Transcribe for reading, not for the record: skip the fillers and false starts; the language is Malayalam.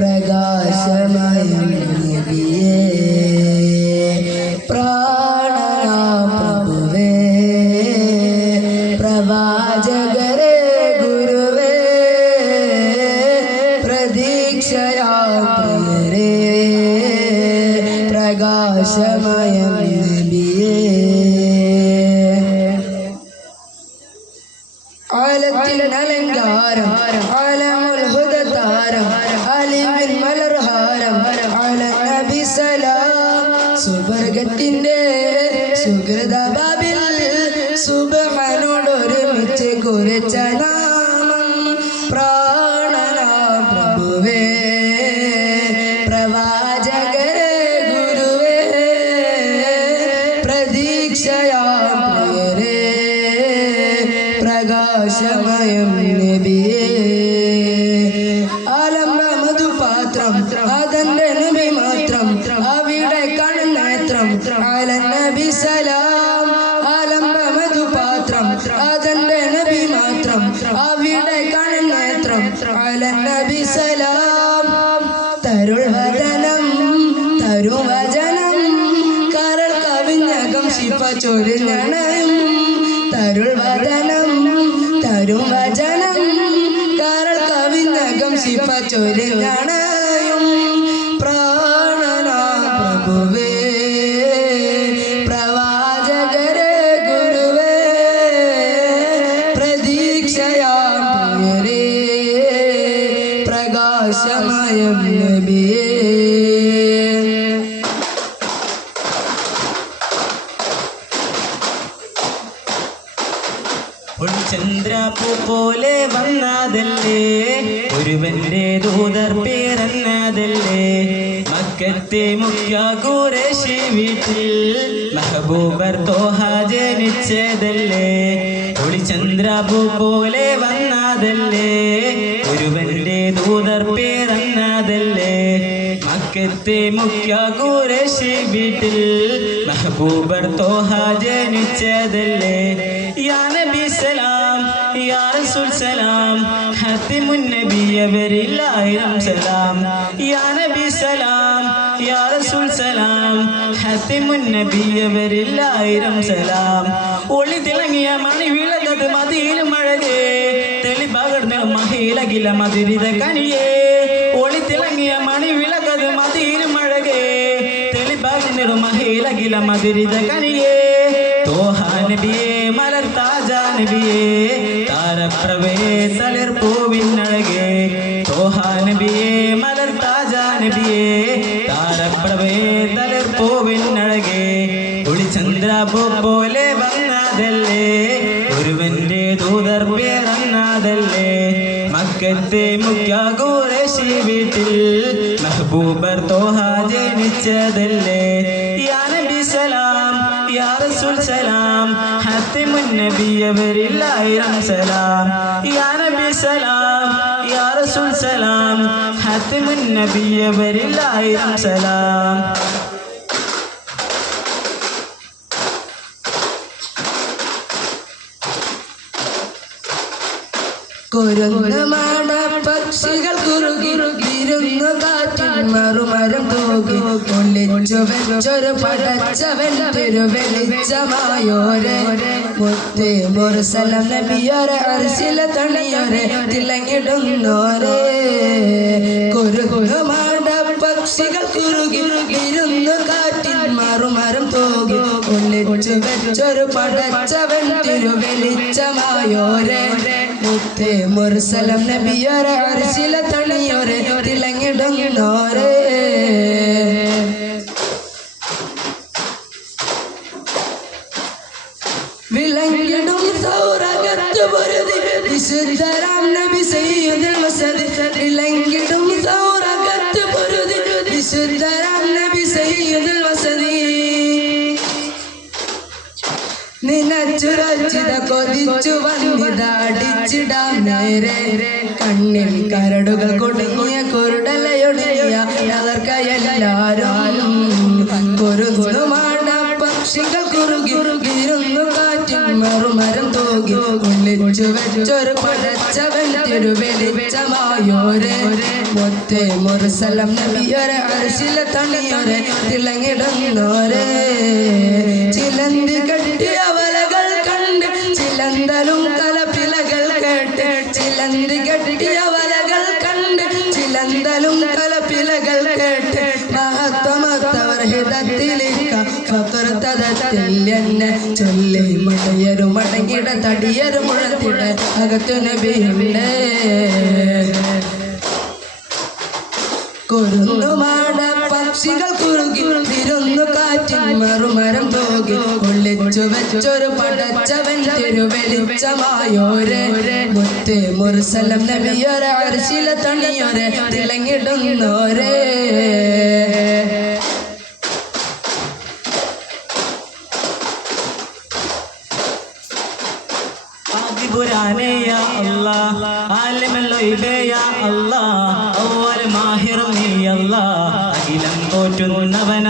പ്രകാശമയം നബിയേ പ്രാണനാം പ്രഭുവേ പ്രവാചകരേ ഗുരുവേ പ്രതീക്ഷയാം പ്രിയരേ പ്രകാശമയം നബിയേ ആലത്തിൽ അലങ്കാരം ആലമുൽ ഹുദതാരം അലിവിൻ മലർഹാരം അല നബി സലാം സുബർഗത്തിന്റെ സുഹൃതബാബിൽ സുബ്ഹാനോട് ഒരുമിച്ച് കുറിച്ച നാമം പ്രാണനാം പ്രഭുവേ പ്രവാചകരേ ഗുരുവേ പ്രതീക്ഷയാം പ്രിയരേ പ്രകാശമയം നബിയേ ആലംബ മധുപാത്രം അതന്റെ നബി മാത്രം അവിടെ കണ്ണേത്രം അല നബി സലാം ആലംബ മധുപാത്രം അതന്റെ നബി മാത്രം അവിടെ കണ്ണേത്രം അല നബി സലാം തരുൾ വദനം തരുവചനം കരൾ കവിഞ്ഞകം ശിഫ ചൊരിഞ്ഞണയും തരുൾ വദനം തരുവചനം കരൾ കവിഞ്ഞകം ശിഫ ചൊരിഞ്ഞണയും പ്രാണനാം പ്രഭുവേ പ്രവാചകരേ ഗുരുവേ പ്രതീക്ഷയാം പ്രിയരേ പ്രകാശമയം നബിയേ ചന്ദ്രപ്പൂ പോലെ വന്നതല്ലേ ഒരുവന്റെ ദൂതർ പേരെന്നതല്ലേ മക്കത്തെ മുഖ്യ ഖുറൈശി വീട്ടിൽ മെഹബൂബർ തോഹ ജനിച്ചതല്ലേ ചന്ദ്രപ്പൂ പോലെ വന്നതല്ലേ ഒരുവന്റെ ദൂതർ പേരെന്നതല്ലേ മക്കത്തെ മുഖ്യ ഖുറൈശി വീട്ടിൽ മെഹബൂബർ തോഹ ജനിച്ചതല്ലേ യാ നബി സലാം യാ റസൂൽ സലാം ഖാതിമുൻ നബിയവരിൽ ആയിരം സലാം യാ നബി സലാം യാ റസൂൽ സലാം ഖാതിമുൻ നബിയവരിൽ ആയിരം സലാം ഒളി തിളങ്ങിയ മണി വിളകത് മദീനും അഴകേ തെളിപകർന്ന മഹിളകില മധുരിത കനിയേ ഒളി തിളങ്ങിയ മണി വിളകത് മദീനും അഴകേ തെളിപകർന്ന മഹിളകില മധുരിത കനിയേ തോഹ നബിയേ മലർ താജ നബിയേ താരപ്രവേ തളിർ പൂവിനഴകേ തോഹ നബിയേ മലർ താജ നബിയേ താരപ്രവേ തളിർ പൂവിനഴകേ ചന്ദ്രപ്പൂ പോലെ വന്നതല്ലേ ഒരുവന്റെ ദൂതർ പേരെന്നതല്ലേ മക്കത്തെ മുഖ്യ ഖുറൈശി വീട്ടിൽ മെഹബൂബർ തോഹ ജനിച്ചതല്ലേ യാ നബി സലാം യാ റസൂൽ സലാം ഖാതിമുൻ നബിയവരിൽ ആയിരം സലാം യാ നബി സലാം യാ റസൂൽ സലാം ഖാതിമുൻ നബിയവരിൽ ആയിരം സലാം കുരുന്നമാട പക്ഷികൾ കുറുകിരുന്നു കാറ്റിൽ മറുമരം തൂകി ഒളിച്ചു വെച്ചൊരു പടച്ചവൻ തിരുവെളിച്ചമായോരെ മുത്തേ മുർസലം നബിയോരെ അർശില തണിയോരെ തിളങ്ങിടുന്നോരെ കുരുന്നമാട പക്ഷികൾ കുറുകിരുന്നു കാറ്റിൽ മറുമരം തൂകി ഒളിച്ചു വെച്ചൊരു പടച്ചവൻ തിരുവെളിച്ചമായോരെ മുത്തേ മുർസലം നബിയോരെ അർശില തണിയോരെ തിളങ്ങിടുന്നോരെ വിളങ്ങിടും സൗരകത്ത് പൊരുതി വിശുദ്ധരാം നബി സയ്യിദുൽ വസദ് വിളങ്ങിടും സൗരകത്ത് പൊരുതി വിശുദ്ധരാം നബി സയ്യിദുൽ വസദ് നിനച്ചുരച്ചിത കൊതിച്ചു വന്നിതടിച്ചിടാം നേരെ കണ്ണിൽ കരടുകൾ കൊടുങ്ങിയ കുരുടലയൊടിയ അതർക്കയെല്ലാരും കുറുകുറുമാട പക്ഷികൾ കുറുകിരുന്നു കാറ്റിൽ മറുമരം തൂകി ഒളിച്ചു വെച്ചൊരു പടച്ചവൻ തിരുവെളിച്ചമായോരെ മുത്തേ മുർസലം നബിയൊരെ അർശിലെ തണിയൊരെ തിളങ്ങിടുന്നോരെ ചിലന്തി കെട്ടിയ വലകൾ കണ്ട് ചിലന്തലും കലപിലകൾ കേട്ട് ചിലന്തി കെട്ടിയ വലകൾ കണ്ട് ചിലന്തലും കലപിലകൾ കേട്ട് മഹത്വമത്തവർ ഹിതത്തിലേക്ക ഫക്രതത്തിൽ എന്നെ ചൊല്ലി മടയരും മടങ്ങിട തടിയരും മുഴത്തിട അകത്തു നബിയുടെ കുരുന്നുമാട പക്ഷികൾ കുറുകി തിരുന്നു കാറ്റിൻ മറുമരം പോകി ഒളിച്ചു വെച്ചൊരു പടച്ചവൻ തിരുവെളിച്ചമായോരെ മുത്തേ മുർസലം നബിയൊരെ അർശിലെ തണിയൊരെ തിളങ്ങിടുന്നോരെ പുരാനേ യാ അല്ലാഹ് ആലിമുൽ ഗൈബേ യാ അല്ലാഹ് അവ്വൽ മാഹിർ നീ അല്ലാഹ് അഖിലം പോറ്റുന്നവൻ